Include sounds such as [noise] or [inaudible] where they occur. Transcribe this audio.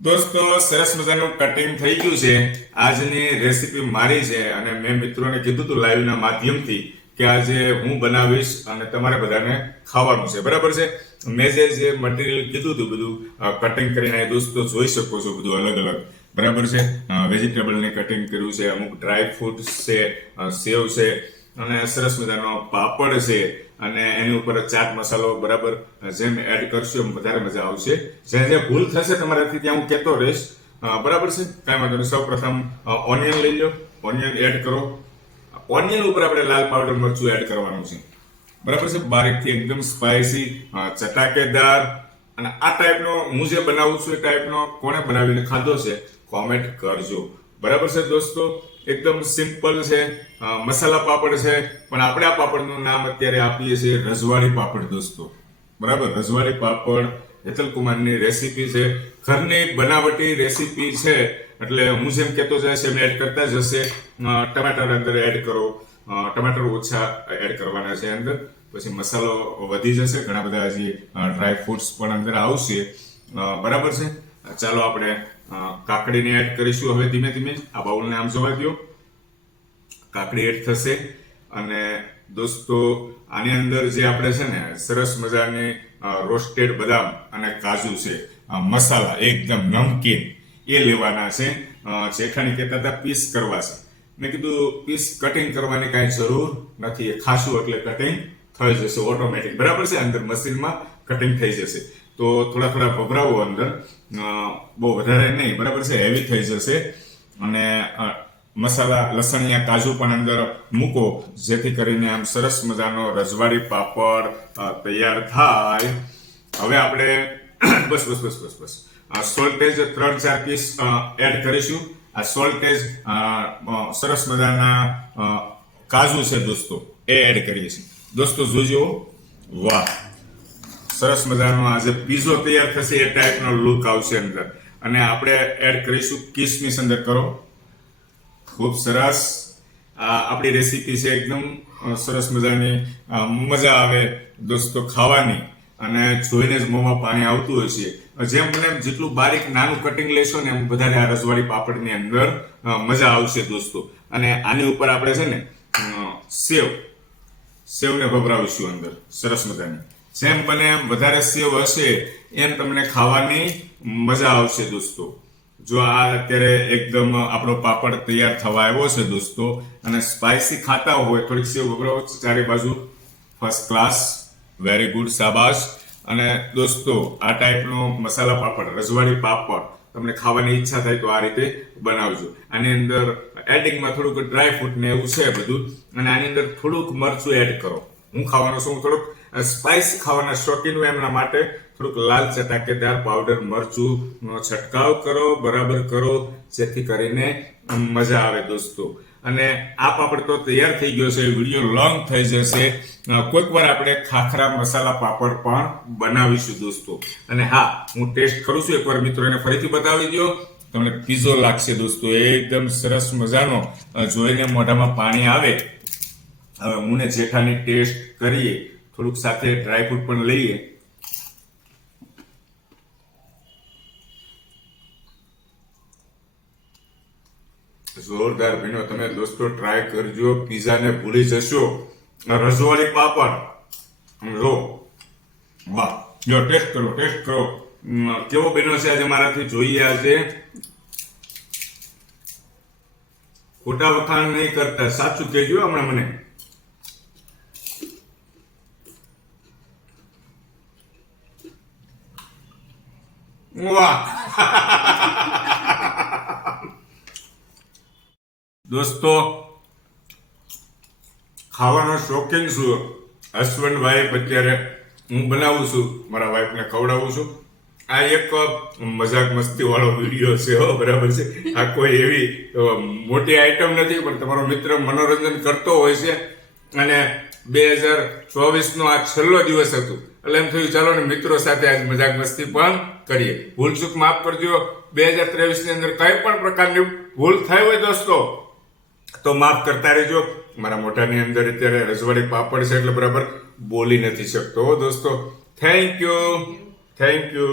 દોસ્તો, સરસ મજાનું કટિંગ થઈ ગયું છે. આજની રેસીપી મારી છે અને મેં મિત્રોને કીધું હતું લાઈવના માધ્યમથી કે આજે હું બનાવીશ અને તમારે બધાને ખાવાનું છે. બરાબર છે? મેં જે જે મટીરિયલ કીધું હતું બધું કટિંગ કરીને એ દોસ્તો જોઈ શકો છો બધું અલગ અલગ. બરાબર છે? વેજીટેબલને કટિંગ કર્યું છે, અમુક ડ્રાય ફ્રૂટ છે સેવ છે. અને સરસ મજાનો પાપડ છે અને એની ઉપર ચાટ મસાલો બરાબર જેમ એડ કરશો એમ વધારે મજા આવશે. જ્યાં જ્યાં ભૂલ થશે તમારાથી ત્યાં હું કહેતો રહીશ. બરાબર છે? કાંઈ વાંધો નહીં. સૌ પ્રથમ ઓનિયન લઈ લો ઓનિયન એડ કરો. ઓનિયન ઉપર આપણે લાલ પાવડર મરચું એડ કરવાનું છે. બરાબર છે? બારીકથી એકદમ સ્પાઇસી ચટાકેદાર. અને આ ટાઈપનો હું જે બનાવું છું એ ટાઈપનો કોણે બનાવીને ખાધો છે? કોમેન્ટ કરજો. બરાબર છે દોસ્તો? એકદમ સિમ્પલ છે. મસાલા પાપડ છે. પણ આપણે આ પાપડનું નામ અત્યારે આપીએ છીએ રજવાડી પાપડ દોસ્તો. બરાબર? રજવાડી પાપડ હેતલ કુમારની રેસીપી છે. ઘરની બનાવટી રેસીપી છે. એટલે હું જેમ કહેતો જઈશ એમ એડ કરતા જશે. અ, ટમાટર અંદર એડ કરો. ટમાટર ઓછા એડ કરવાના છે અંદર. પછી મસાલો વધી જશે. ઘણા બધા હજી ડ્રાય ફ્રૂટ્સ પણ અંદર આવશે. બરાબર છે? ચાલો આપણે કાકડીને એડ કરીશું. હવે ધીમે ધીમે આ બાઉલને આમ જોવા દો કાકડી એડ થશે. અને દોસ્તો આની અંદર જે આપણે છે ને સરસ મજાની રોસ્ટેડ બદામ અને કાજુ છે મસાલા એકદમ નમકીન એ લેવાના છે. અ, જેઠાણી કહેતા હતા પીસ કરવા છે. મેં કીધું પીસ કટિંગ કરવાની કાંઈ જરૂર નથી. એ ખાશું એટલે કટિંગ થઈ જશે ઓટોમેટિક બરાબર છે? અંદર મશીનમાં કટિંગ થઈ જશે. તો થોડા થોડા ભભરાવો અંદર. બહુ વધારે નહીં, બરાબર છે? હેવી થઈ જશે. અને મસાલા, લસણિયા, કાજુ પણ અંદર મૂકો, જેથી કરીને આમ સરસ મજાનો રજવાડી પાપડ તૈયાર થાય. હવે આપણે, [clears throat] બસ બસ બસ બસ બસ. આ સોલ્ટેજ ત્રણ ચાર પીસ એડ કરીશું. આ સોલ્ટેજ સરસ મજાના કાજુ છે દોસ્તો, એ એડ કરીએ છીએ. દોસ્તો, જોજો. વાહ. સરસ મજાનો આજે પીઝો તૈયાર થશે એ ટાઈપનો લુક આવશે અંદર. અને આપણે એડ કરીશું કિસમિસ અંદર કરો. ખૂબ સરસ. આ આપણી રેસીપી છે એકદમ સરસ મજાની. મજા આવે દોસ્તો ખાવાની. અને જોઈને જ મોંમાં પાણી આવતું હોય છે. જેમ મને જેટલું બારીક નાનું કટિંગ લેશો ને એમ વધારે આ રસવાડી પાપડની અંદર મજા આવશે દોસ્તો. અને આની ઉપર આપણે છે ને સેવ. સેવને ભભરાવીશું અંદર. સરસ મજાની. જેમ બને એમ વધારે સેવ હશે, એમ તમને ખાવાની મજા આવશે દોસ્તો. જો આ અત્યારે એકદમ આપણો પાપડ તૈયાર થવા આવ્યો છે દોસ્તો, અને સ્પાઇસી ખાતા હોય, થોડીક સેવ વગરો ચારે બાજુ ફર્સ્ટ ક્લાસ વેરી ગુડ શાબાશ. અને દોસ્તો, આ ટાઈપનો મસાલા પાપડ, રજવાડી પાપડ, તમને ખાવાની ઈચ્છા થાય તો આ રીતે બનાવજો. આની અંદર એડિંગમાં થોડુંક ડ્રાય ફ્રૂટ ને એવું છે બધું, અને આની અંદર થોડુંક મરચું એડ કરો. હું ખાવાનો છું થોડુંક સ્પાઇસ ખાવાના શોખીન હોય એમના માટે થોડુંક લાલ ચટાકેદાર પાવડર મરચું નો છંટકાવ કરો, બરાબર કરો, જેથી કરીને મજા આવે દોસ્તો. અને આ પાપડ તો તૈયાર થઈ ગયો છે, વીડિયો લોંગ થઈ જશે. કોઈક વાર આપણે ખાખરા મસાલા પાપડ પણ બનાવીશું દોસ્તો. અને હા, હું ટેસ્ટ કરું છું, એકવાર મિત્રોને ફરીથી બતાવી દો તમને પીઝો લાગશે દોસ્તો એકદમ સરસ મજાનો જોઈને મોઢામાં પાણી આવે. હવે હું ને જેઠાની ટેસ્ટ કરીએ, થોડુંક સાથે ડ્રાયફ્રૂટ પણ લઈએ. જોરદાર ભીનો, તમે દોસ્તો ટ્રાય કરજો પીઝાને ભૂલી જશો. રસવાળી પાપડ. જો, વાહ, જો ટેસ્ટ કરો ટેસ્ટ કરો. કેવો બન્યો છે આજે મારાથી? જોઈએ આજે. ખોટા વખાણ નહીં કરતા. સાચું કહેજો હમણાં મને. વાહ દોસ્તો, ખાવાનો શોખીન છું. હસબન્ડ વાઈફ અત્યારે હું બનાવું છું. મારા વાઈફને ખવડાવું છું. આ એક મજાક મસ્તી વાળો વીડિયો છે, હો, બરાબર છે. આ કોઈ એવી મોટી આઈટમ નથી, પણ તમારો મિત્ર મનોરંજન કરતો હોય છે. અને બે હજાર ચોવીસનો આ છેલ્લો દિવસ હતું. એટલે એમ થયું, ચાલો ને મિત્રો સાથે આજ મજાક મસ્તી પણ કરીએ. ભૂલ ચૂક માફ કરજો. બે હજાર ત્રેવીસની અંદર કઈ પણ પ્રકારની ભૂલ થઈ હોય દોસ્તો, તો માફ કરતા રહેજો. મારા મોઢાની અંદર અત્યારે રજવાડી પાપડ છે એટલે બરાબર બોલી નથી શકતો દોસ્તો. Thank you thank you